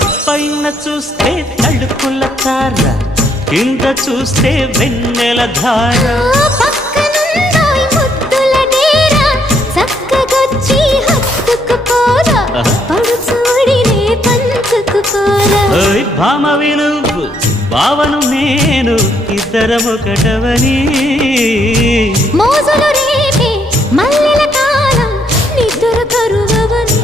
పైన చూస్తే తడుకుల తార, కింద చూస్తే వెన్నెల ధార. పక్కనుందోయ్ ముద్దుల డేరా, చక్కగొచ్చి హత్తుకుపోరా, పడుచూడినే పంచుకుపోరా. ఓయ్ భామ విలువు భావను నేను, ఇద్దరమొకటవని. మోజులు రేపే మల్లెల కాలం, నిద్ర కరువవని.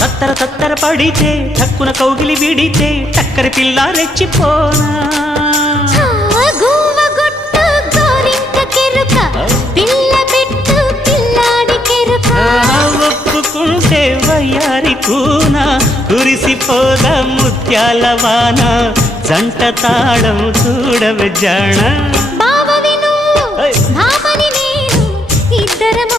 తత్తర తత్తర పడితే తక్కున కౌగిలి విడితే టక్కరి పిల్ల రెచ్చిపోనా. ఒప్పుకుంటే వయ్యారి కూన, కురిసిపోదా ముత్యాల వాన, జంట తాళం చూడవే జాణ.